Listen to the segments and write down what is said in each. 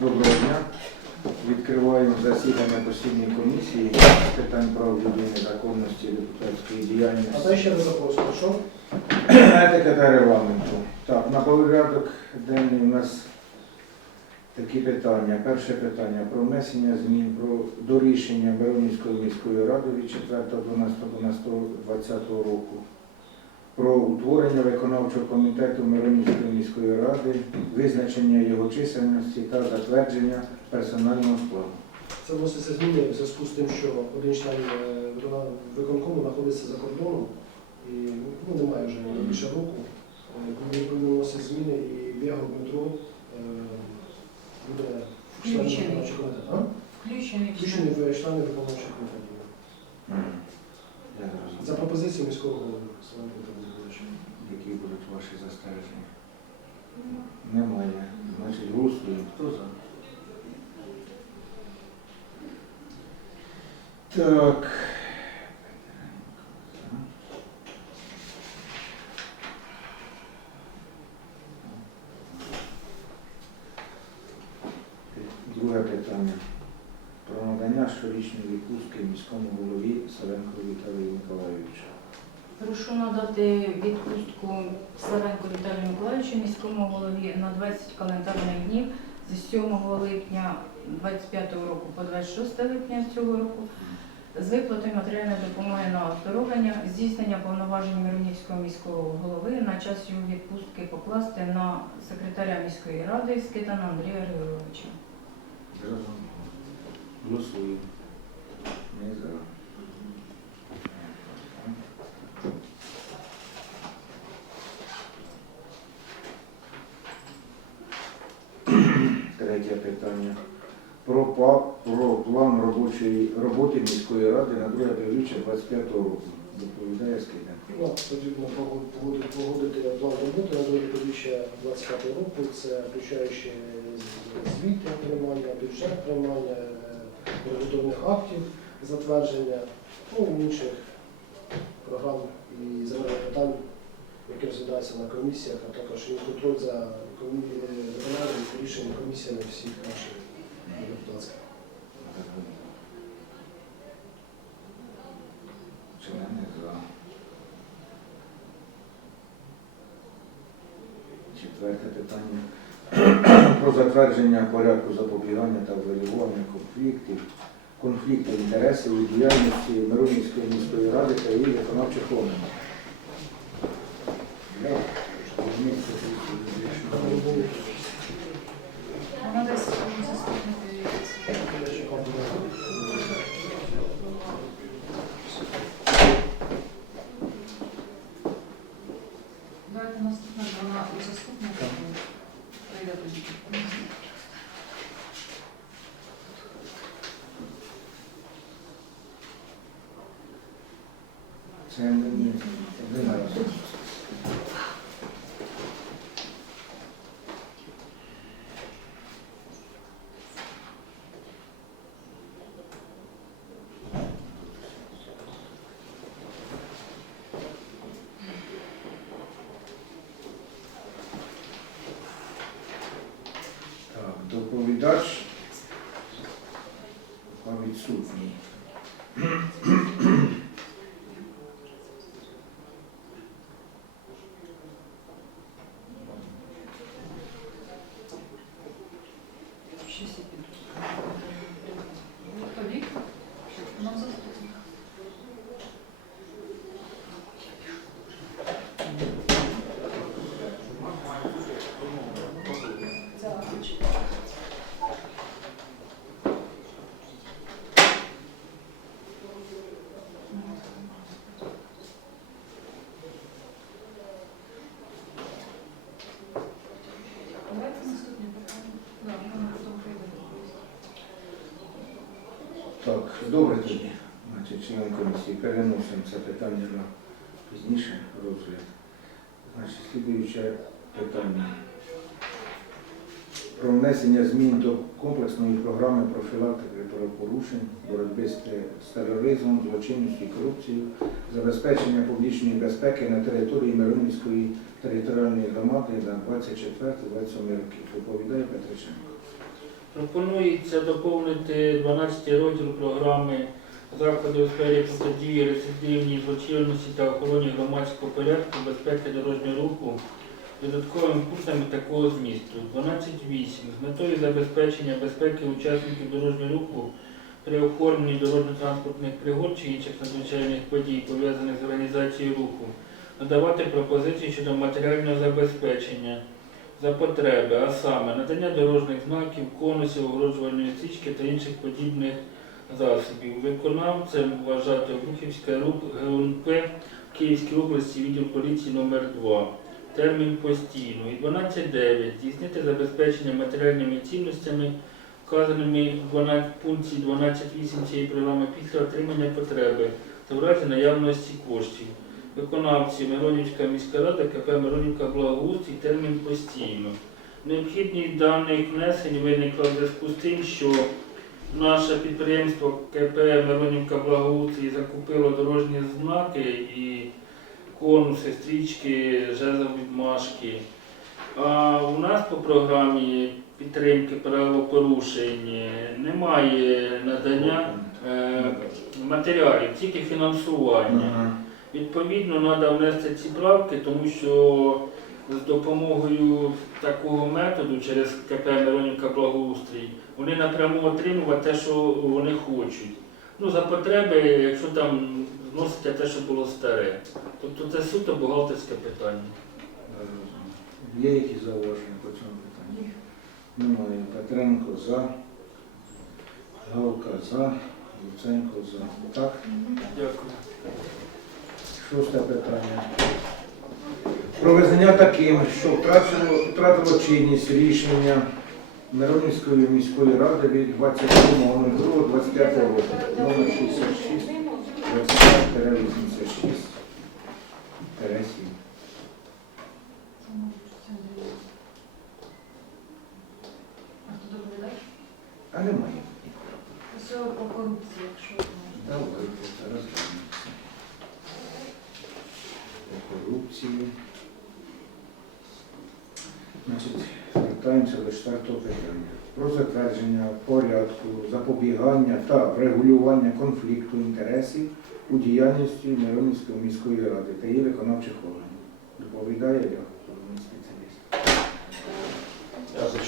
Доброго дня. Відкриваємо засідання постійної комісії з питань прав людини, законності, депутатської діяльності. А то ще не запрошую, що? етики та регламенту. Так, на порядок денний у нас такі питання. Перше питання про внесення змін про, до рішення Миронівської міської ради від 4.12.2020 року про утворення виконавчого комітету Миронівської міської ради, визначення його чисельності та затвердження персонального складу. Це вноситься зміни в зв'язку з тим, що один член е, виконкому знаходиться за кордоном і ну, немає вже більше року. Е, Відповідно вносить зміни і Бєгов Дмитро е, буде Включений. виконавчого комітету. Включений Включений в члени виконавчого комітету. За пропозицією міського голови. Які будуть ваші застереження? Немає. Значить, голосуємо. Хто за? Так. Друге питання. Про надання щорічної відпустки міському голові Савенко Віталію Миколайовичу. Прошу надати відпустку Славенку Віталію Миколаївичу, міському голові на 20 календарних днів з 7 липня 25 року по 26 липня цього року з виплатою матеріальної допомоги на оздоровлення, здійснення повноважень Миронівського міського голови на час його відпустки покласти на секретаря міської ради Скитана Андрія Григоровича. Голосуємо. Не за. Питання. Про, про план робочої роботи міської ради на друге півріччя 25 року. Доповідає Скидан. Ну, потрібно погодити, план роботи на друге півріччя 25 року. Це включаючи звіт приймання, бюджет приймання, е, актів, затвердження, ну інших програм і земельних питань, які розглядаються на комісіях, а також і контроль за виконанням рішень комісіями всіх наших депутатських. Члени за. Четверте питання. Про затвердження порядку запобігання та врегулювання конфліктів, конфліктів інтересів у діяльності Миронівської міської ради та її виконавчих органів. Розумієте, Вона десь заступнити. Я чекав, Давайте наступна вона у заступника прийде тоді. Це не, не, не знаю. Так, доповідач а відсутній. Щось я піду. Хто Віктор? Нам заступник. Давайте наступне питання. Да, вона потім прийде. Так, добре тоді. Значить, член комісії, переносимо це питання на пізніше розгляд. Значить, слідуюче питання. Про внесення змін до комплексної програми профілактики правопорушень, боротьби з тероризмом, злочинністю і корупцією, забезпечення публічної безпеки на території Миронівської територіальної громади на 24-27 роки. Доповідає Петриченко. Пропонується доповнити 12 розділ програми заходи у сфері протидії рецидивній злочинності та охороні громадського порядку, безпеки дорожнього руху додатковими пунктами такого змісту. 12.8. З метою забезпечення безпеки учасників дорожнього руху при оформленні дорожньо-транспортних пригод чи інших надзвичайних подій, пов'язаних з організацією руху, надавати пропозиції щодо матеріального забезпечення за потреби, а саме надання дорожніх знаків, конусів, огороджувальної стрічки та інших подібних засобів. Виконавцем вважати Обухівська РУП ГУНП в Київській області, відділ поліції номер 2 Термін постійно. І 12.9. Здійснити забезпечення матеріальними цінностями, вказаними в 12 пункті 12.8 цієї програми після отримання потреби та в разі наявності коштів. Виконавці Миронівська міська рада, КП Миронівка Благоустрій, термін постійно. Необхідність даних внесень виникла в зв'язку з тим, що наше підприємство КП Миронівка Благоустрій закупило дорожні знаки і конуси, стрічки, жезл відмашки. А у нас по програмі підтримки правопорушень немає надання е, матеріалів, тільки фінансування. Відповідно, треба внести ці правки, тому що з допомогою такого методу через КП Миронівка Благоустрій вони напряму отримують те, що вони хочуть. Ну, за потреби, якщо там зноситься те, що було старе. Тобто це суто бухгалтерське питання. Є якісь зауваження по цьому питанню? Немає. Петренко за. Галка за. Луценко за. Так? Дякую. Шосте питання. Про визнання таким, що втратило, втратило чинність рішення Миронівської міської ради від 27.02.25 року. Номер 66 24 травня про затвердження порядку запобігання та врегулювання конфлікту інтересів у діяльності Миронівської міської ради та її виконавчих органів. Доповідає я спеціаліст.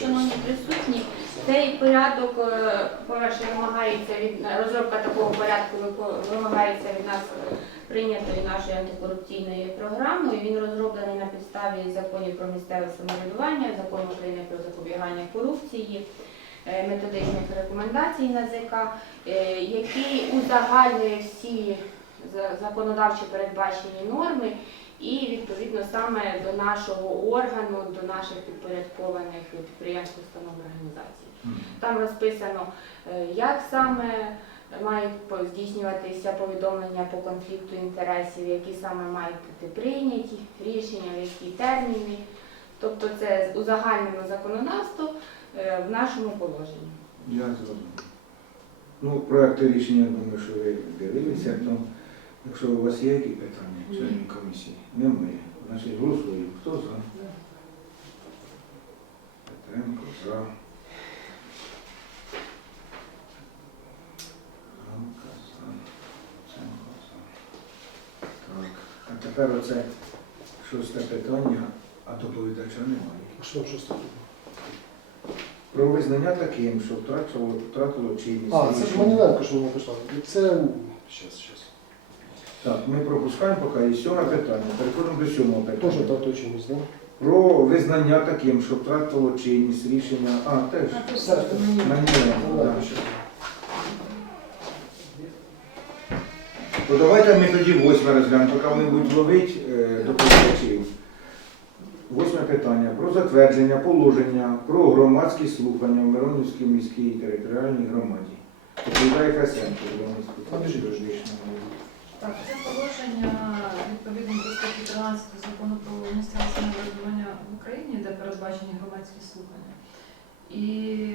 Шановні присутні, цей порядок е, по-перше, вимагається від розробка такого порядку вимагається від нас. Е, прийнятої нашої антикорупційної програми. Він розроблений на підставі законів про місцеве самоврядування, закону України про запобігання корупції, е, методичних рекомендацій НАЗК, е, який узагальнює всі за- законодавчо передбачені норми і відповідно саме до нашого органу, до наших підпорядкованих підприємств, установ організацій. Там розписано, е, як саме мають здійснюватися повідомлення по конфлікту інтересів, які саме мають бути прийняті рішення, в які терміни. Тобто це узагальнено законодавство е, в нашому положенні. Я зрозумів. Ну, проекти рішення, я думаю, що ви дивилися, то якщо у вас є які питання, членів комісії, немає. Значить, голосуємо. Хто за? Петренко за. Галка за. Ценко за. Так. А тепер оце шосте питання, а доповідача немає. Що, що стало? Про визнання таким, що втратило, втратило чинність. А, це ж рішення. Маніленко, що мені писав. Це. Щас, щас. Так, ми пропускаємо поки і сьоме питання. Переходимо до сьомого питання. дату чомусь, да? Про визнання таким, що втратило чинність рішення. А, теж. Все. мені На Ну, давайте ми тоді восьме розглянемо, поки вони будуть ловити е, доповідачів. Восьме питання. Про затвердження положення про громадські слухання в Миронівській міській територіальній громаді. Доповідає Хасенко, юридичного. Так, це положення відповідно до статті 13 закону про місцеве самоврядування в Україні, де передбачені громадські слухання. І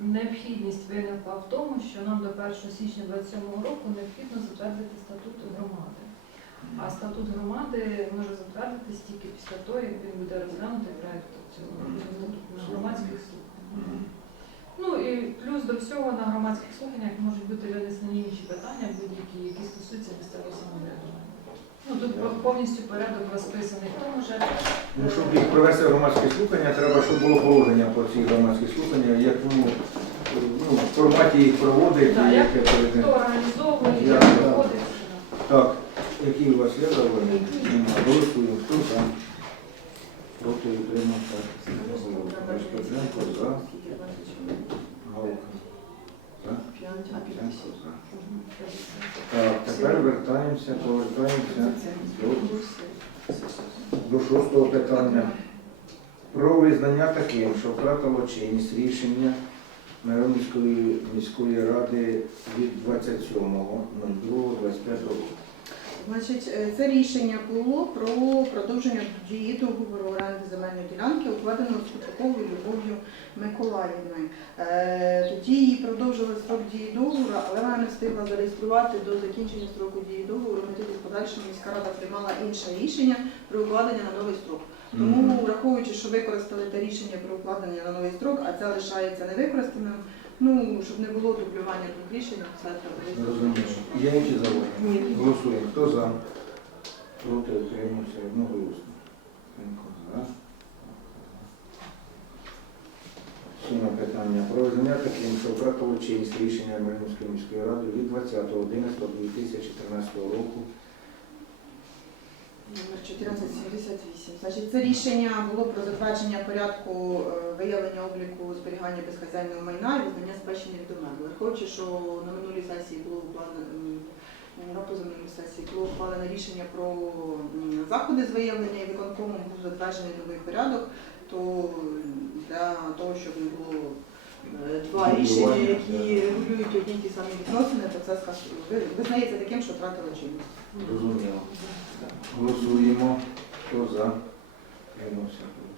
необхідність виникла в тому, що нам до 1 січня 2027 року необхідно затвердити статут громади. А статут громади може затвердитись тільки після того, як він буде розглянутий проєкт цього громадських слухань. Ну і плюс до всього на громадських слуханнях можуть бути винесені інші питання, будь-які, які стосуються місцевого самоврядування. Ну тут повністю порядок розписаний в тому же. Ну, щоб їх провести громадські слухання, треба, щоб було положення про ці громадські слухання, в якому ну, в форматі їх проводить Да, і як яке. Хто організовує, Я- як проводить. Так, які у вас є завдання? Нема. Голосуємо. Хто за? Проти утримався. Розпочнемо за. Галка. Так, тепер вертаємося, повертаємося до, до шостого питання. Про визнання таким, що втратило чинність рішення Миронівської міської ради від 27.02.25 року. Значить, е, це рішення було про продовження дії договору оренди земельної ділянки, укладеного з Кутаковою Любов'ю Миколаївною. Е, Тоді її продовжили строк дії договору, але вона не встигла зареєструвати до закінчення строку дії договору. Тоді в подальшому міська рада приймала інше рішення про укладення на новий строк. Тому, враховуючи, що використали те рішення про укладення на новий строк, а це лишається невикористаним, ну щоб не було дублювання двох рішень, це треба Зрозуміло. Є інші зауваження? Голосуємо. Хто за? Проти утримався одноголосно. За. Сьоме питання. Про визнання таким, що втратило чинність рішення Миронівської міської ради від 20.11.2013 року. Номер 1478. Значить, це рішення було про затвердження порядку е, виявлення обліку зберігання безхазяйного майна і визнання спадщини від домерли. Враховуючи, що на минулій сесії було м, на позаминулій сесії було ухвалене рішення про заходи з виявлення і виконкомом був затверджений новий порядок, то для того, щоб не було два рішення, які регулюють одні ті самі відносини, то це визнається таким, що втратило чинність. Зрозуміло. Голосуємо. Хто за? Утримався проти.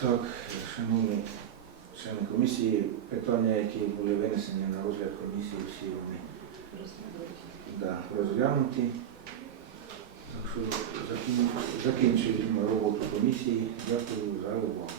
Так, шановні члени комісії, питання, які були винесені на розгляд комісії, всі вони да, розглянуті. Так що закінчуємо роботу комісії. Дякую за увагу.